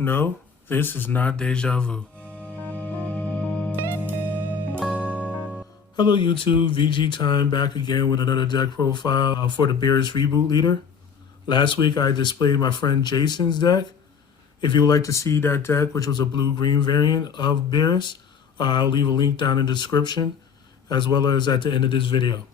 No, this is not deja vu. Hello YouTube, VG time back again with another deck profile for the Beerus Reboot leader. Last week I displayed my friend Jason's deck. If you would like to see that deck, which was a blue-green variant of Beerus, I'll leave a link down in the description as well as at the end of this video.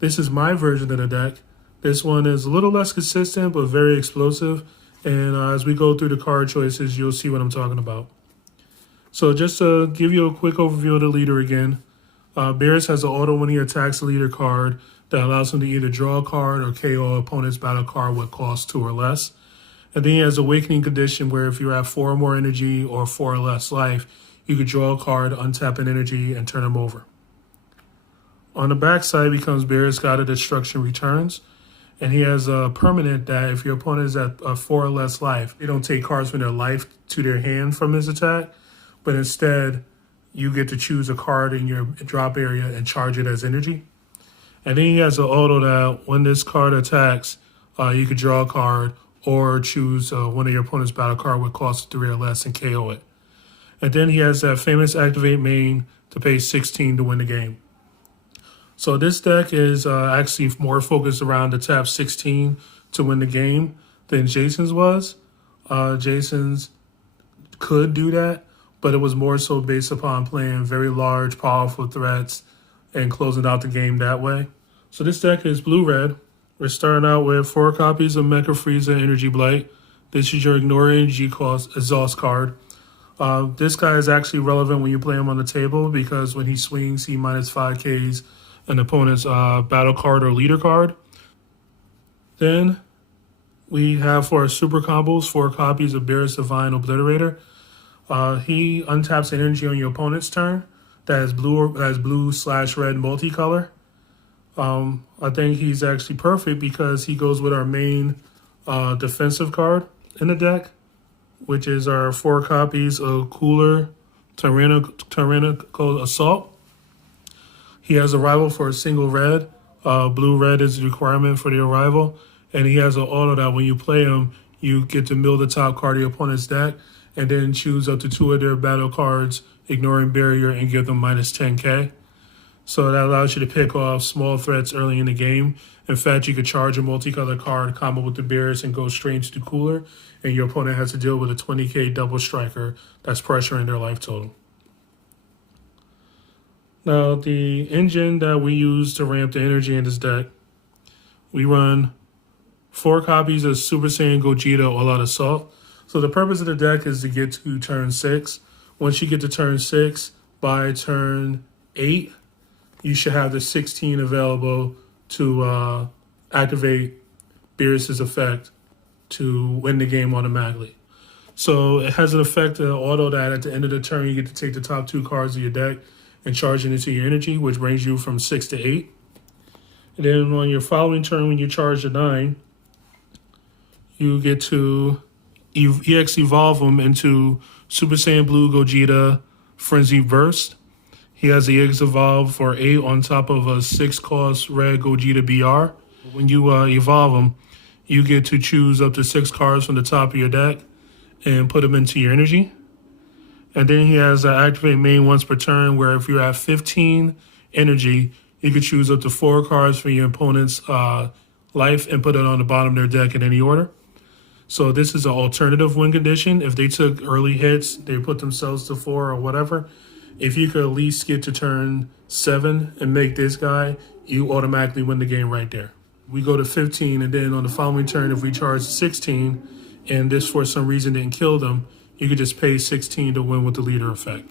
This is my version of the deck. This one is a little less consistent but very explosive, and as we go through the card choices, you'll see what I'm talking about. So just to give you a quick overview of the leader again, Beerus has an auto when he attacks the leader card that allows him to either draw a card or KO opponent's battle card with cost 2 or less. And then he has Awakening condition where if you're at 4 or more energy or 4 or less life, you could draw a card, untap an energy, and turn him over. On the backside becomes Beerus God of Destruction returns. And he has a permanent that if your opponent is at 4 or less life, they don't take cards from their life to their hand from his attack, but instead you get to choose a card in your drop area and charge it as energy. And then he has an auto that when this card attacks, you could draw a card or choose one of your opponent's battle card with cost 3 or less and KO it. And then he has that famous activate main to pay 16 to win the game. So this deck is actually more focused around the tap 16 to win the game than Jason's was. Jason's could do that, but it was more so based upon playing very large, powerful threats and closing out the game that way. So this deck is blue-red. We're starting out with 4 copies of Mecha Frieza Energy Blight. This is your Ignore Energy cost exhaust card. This guy is actually relevant when you play him on the table because when he swings, he minus 5Ks an opponent's battle card or leader card. Then we have for our super combos 4 copies of Beerus Divine Obliterator. He untaps energy on your opponent's turn that is blue/red multicolor. I think he's actually perfect because he goes with our main defensive card in the deck, which is our 4 copies of Cooler Tyrannical Assault. He has arrival for a single red. Blue-red is the requirement for the arrival. And he has an auto that when you play him, you get to mill the top card of your opponent's deck and then choose up to 2 of their battle cards, ignoring barrier, and give them minus 10k. So that allows you to pick off small threats early in the game. In fact, you could charge a multicolor card, combo with the Beerus, and go straight to the Cooler, and your opponent has to deal with a 20k double striker that's pressuring their life total. Now, the engine that we use to ramp the energy in this deck, we run 4 copies of Super Saiyan Gogeta All Out Assault. So the purpose of the deck is to get to turn 6. Once you get to turn 6, by turn 8, you should have the 16 available to activate Beerus's effect to win the game automatically. So it has an effect, an auto that at the end of the turn, you get to take the top 2 cards of your deck and charge it into your energy, which brings you from 6 to 8. And then on your following turn, when you charge the 9, you get to EX evolve him into Super Saiyan Blue Gogeta Frenzy Burst. He has the EX evolve for 8 on top of a 6 cost red Gogeta BR. When you evolve him, you get to choose up to 6 cards from the top of your deck and put them into your energy. And then he has an activate main once per turn where if you're at 15 energy, you can choose up to 4 cards from your opponent's life and put it on the bottom of their deck in any order. So this is an alternative win condition. If they took early hits, they put themselves to 4 or whatever. If you could at least get to turn 7 and make this guy, you automatically win the game right there. We go to 15, and then on the following turn, if we charge 16, and this for some reason didn't kill them, you could just pay 16 to win with the leader effect.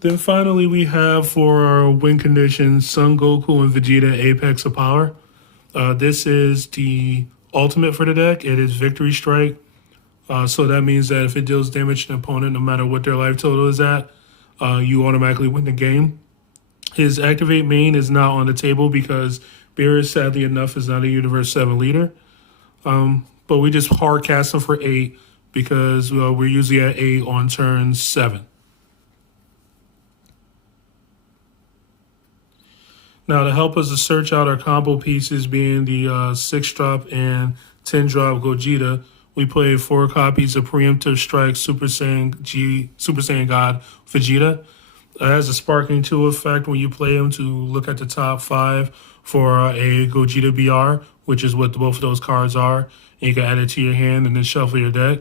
Then finally we have for our win conditions, Son Goku and Vegeta Apex of Power. This is the ultimate for the deck. It is Victory Strike. So that means that if it deals damage to an opponent, no matter what their life total is at, you automatically win the game. His activate main is not on the table because Beerus, sadly enough, is not a Universe 7 leader. But we just hard cast him for 8 because we're usually at 8 on turn 7. Now, to help us to search out our combo pieces being the 6-drop and 10-drop Gogeta, we play 4 copies of Preemptive Strike Super Saiyan God Vegeta. It has a Sparking 2 effect when you play him to look at the top 5 for a Gogeta BR, which is what both of those cards are. And you can add it to your hand and then shuffle your deck.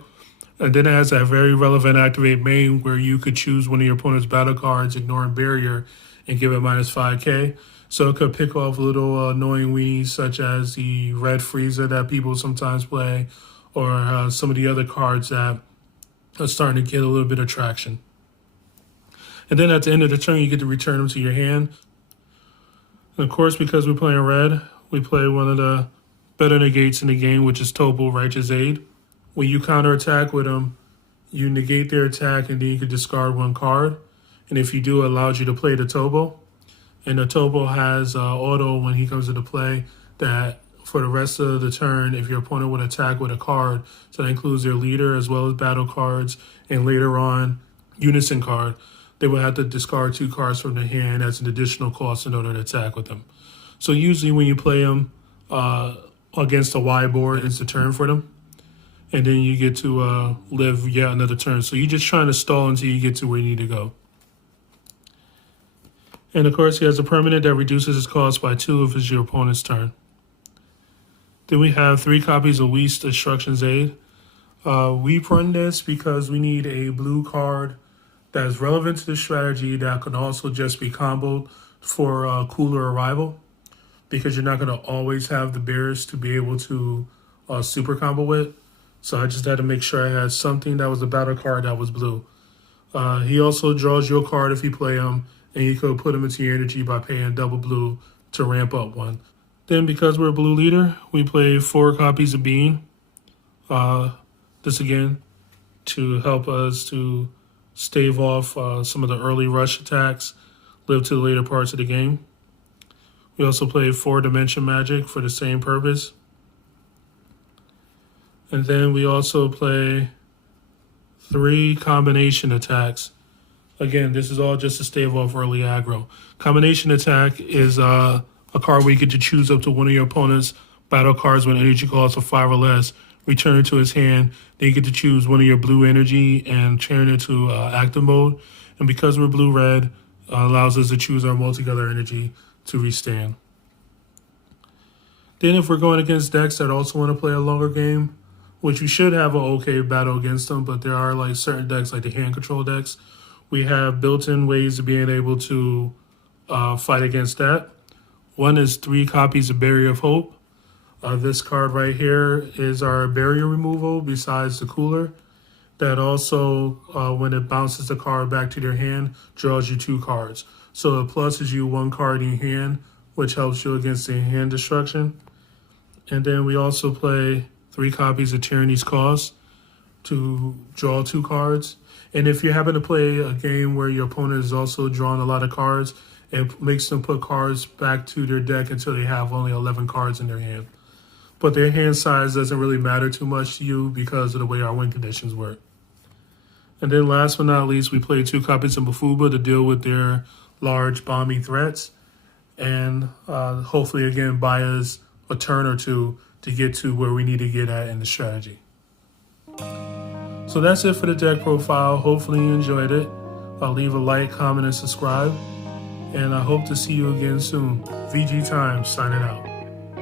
And then it has that very relevant activate main where you could choose one of your opponent's battle cards, ignoring barrier, and give it minus 5k. So it could pick off little annoying weenies such as the red Frieza that people sometimes play, or some of the other cards that are starting to get a little bit of traction. And then at the end of the turn, you get to return them to your hand. And of course, because we're playing red, we play one of the better negates in the game, which is Topo Righteous Aid. When you counterattack with them, you negate their attack and then you can discard 1 card. And if you do, it allows you to play the Topo. And the Topo has auto when he comes into play that for the rest of the turn, if your opponent would attack with a card, so that includes their leader as well as battle cards, and later on, unison card, they will have to discard 2 cards from their hand as an additional cost in order to attack with them. So usually when you play them against a Y board, it's the turn for them. And then you get to live yet another turn. So you're just trying to stall until you get to where you need to go. And of course, he has a permanent that reduces his cost by 2 if it's your opponent's turn. Then we have 3 copies of Newwst Instructions Aid. We run this because we need a blue card that is relevant to the strategy that can also just be comboed for cooler arrival, because you're not going to always have the Beerus to be able to super combo with. So I just had to make sure I had something that was a battle card that was blue. He also draws you a card if you play him, and you could put him into your energy by paying double blue to ramp up 1. Then because we're a blue leader, we play 4 copies of Bean. This again to help us to stave off some of the early rush attacks, live to the later parts of the game. We also play 4 Dimension Magic for the same purpose. And then we also play 3 combination attacks. Again, this is all just to stave off early aggro. Combination attack is a card where you get to choose up to one of your opponent's battle cards with energy cost of 5 or less, return it to his hand. Then you get to choose one of your blue energy and turn it to active mode. And because we're blue-red, allows us to choose our multicolor energy to restand. Then if we're going against decks that also want to play a longer game, which we should have an okay battle against them, but there are like certain decks like the hand control decks, we have built-in ways of being able to fight against that. One is 3 copies of Barrier of Hope. This card right here is our barrier removal besides the cooler. That also, when it bounces the card back to their hand, draws you 2 cards. So it pluses you 1 card in your hand, which helps you against the hand destruction. And then we also play 3 copies of Tyranny's Cause to draw 2 cards. And if you happen to play a game where your opponent is also drawing a lot of cards, it makes them put cards back to their deck until they have only 11 cards in their hand. But their hand size doesn't really matter too much to you because of the way our win conditions work. And then last but not least, we play 2 copies of Bafuba to deal with their large bombing threats. And hopefully, again, buy us a turn or 2 to get to where we need to get at in the strategy. So that's it for the deck profile. Hopefully you enjoyed it. Leave a like, comment, and subscribe. And I hope to see you again soon. VG Time, signing out.